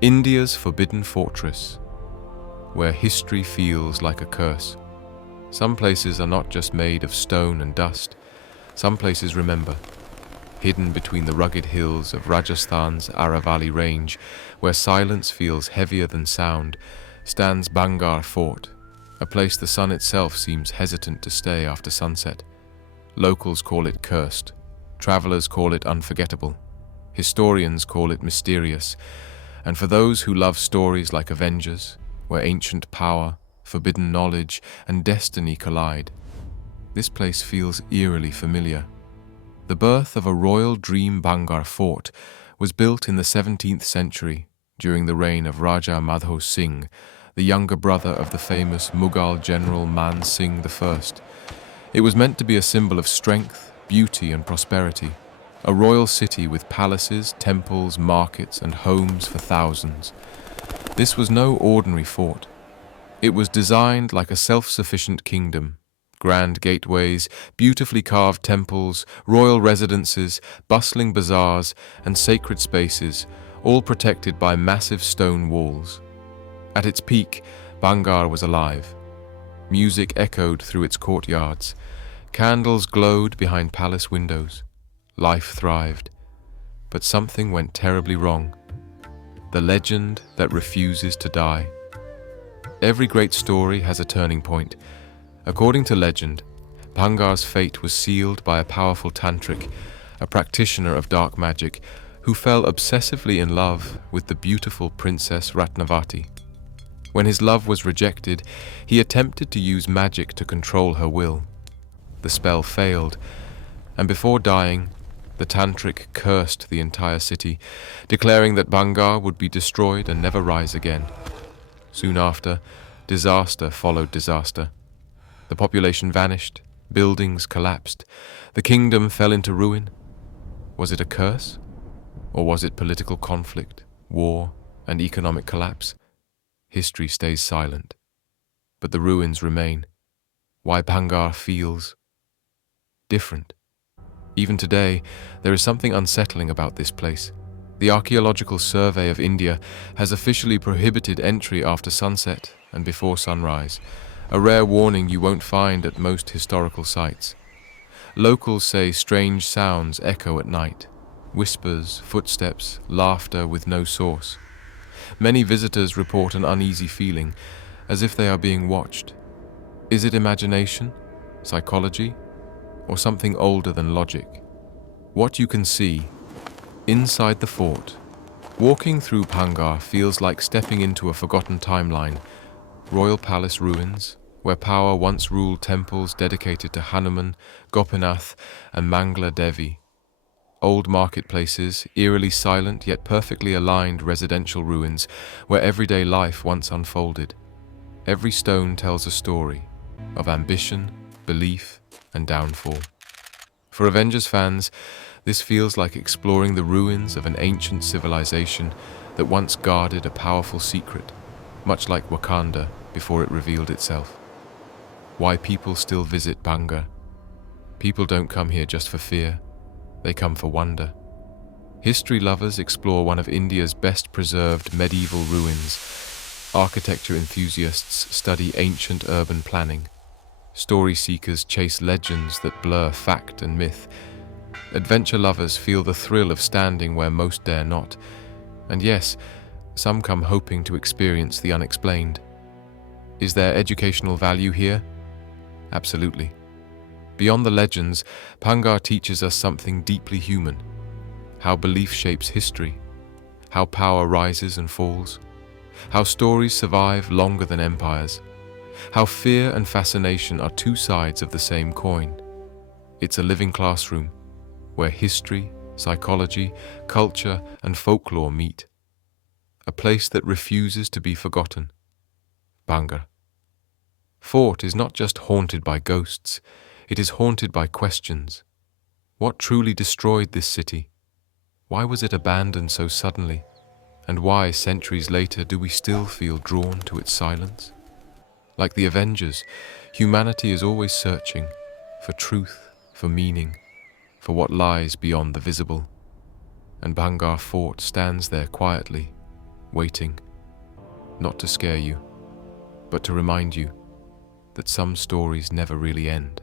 India's forbidden fortress, where history feels like a curse. Some places are not just made of stone and dust, some places remember. Hidden between the rugged hills of Rajasthan's Aravalli range, where silence feels heavier than sound, stands Bhangarh Fort, a place the sun itself seems hesitant to stay after sunset. Locals call it cursed, travelers call it unforgettable, historians call it mysterious, and for those who love stories like Avengers, where ancient power, forbidden knowledge, and destiny collide, this place feels eerily familiar. The birth of a royal dream Bhangarh Fort was built in the 17th century during the reign of Raja Madho Singh, the younger brother of the famous Mughal general Man Singh I. It was meant to be a symbol of strength, beauty, and prosperity, a royal city with palaces, temples, markets, and homes for thousands. This was no ordinary fort. It was designed like a self-sufficient kingdom. Grand gateways, beautifully carved temples, royal residences, bustling bazaars, and sacred spaces, all protected by massive stone walls. At its peak, Bhangarh was alive. Music echoed through its courtyards. Candles glowed behind palace windows. Life thrived. But something went terribly wrong. The legend that refuses to die. Every great story has a turning point. According to legend, Bhangarh's fate was sealed by a powerful tantric, a practitioner of dark magic, who fell obsessively in love with the beautiful Princess Ratnavati. When his love was rejected, he attempted to use magic to control her will. The spell failed, and before dying, the tantric cursed the entire city, declaring that Bhangarh would be destroyed and never rise again. Soon after, disaster followed disaster. The population vanished, buildings collapsed, the kingdom fell into ruin. Was it a curse? Or was it political conflict, war, and economic collapse? History stays silent, but the ruins remain. Why Bhangarh feels different. Even today, there is something unsettling about this place. The Archaeological Survey of India has officially prohibited entry after sunset and before sunrise, a rare warning you won't find at most historical sites. Locals say strange sounds echo at night, whispers, footsteps, laughter with no source. Many visitors report an uneasy feeling, as if they are being watched. Is it imagination, psychology, or something older than logic? What you can see inside the fort. Walking through Bhangarh feels like stepping into a forgotten timeline. Royal palace ruins, where power once ruled temples dedicated to Hanuman, Gopinath, and Mangala Devi. Old marketplaces, eerily silent yet perfectly aligned residential ruins, where everyday life once unfolded. Every stone tells a story of ambition, belief, and downfall. For Avengers fans, this feels like exploring the ruins of an ancient civilization that once guarded a powerful secret, much like Wakanda before it revealed itself. Why people still visit Bhangarh? People don't come here just for fear, they come for wonder. History lovers explore one of India's best preserved medieval ruins. Architecture enthusiasts study ancient urban planning. Story seekers chase legends that blur fact and myth. Adventure lovers feel the thrill of standing where most dare not. And yes, some come hoping to experience the unexplained. Is there educational value here? Absolutely. Beyond the legends, Bhangarh teaches us something deeply human. How belief shapes history, how power rises and falls, how stories survive longer than empires, how fear and fascination are two sides of the same coin. It's a living classroom, where history, psychology, culture, and folklore meet. A place that refuses to be forgotten. Bhangarh Fort is not just haunted by ghosts, it is haunted by questions. What truly destroyed this city? Why was it abandoned so suddenly? And why, centuries later, do we still feel drawn to its silence? Like the Avengers, humanity is always searching for truth, for meaning, for what lies beyond the visible. And Bhangarh Fort stands there quietly, waiting, not to scare you, but to remind you that some stories never really end.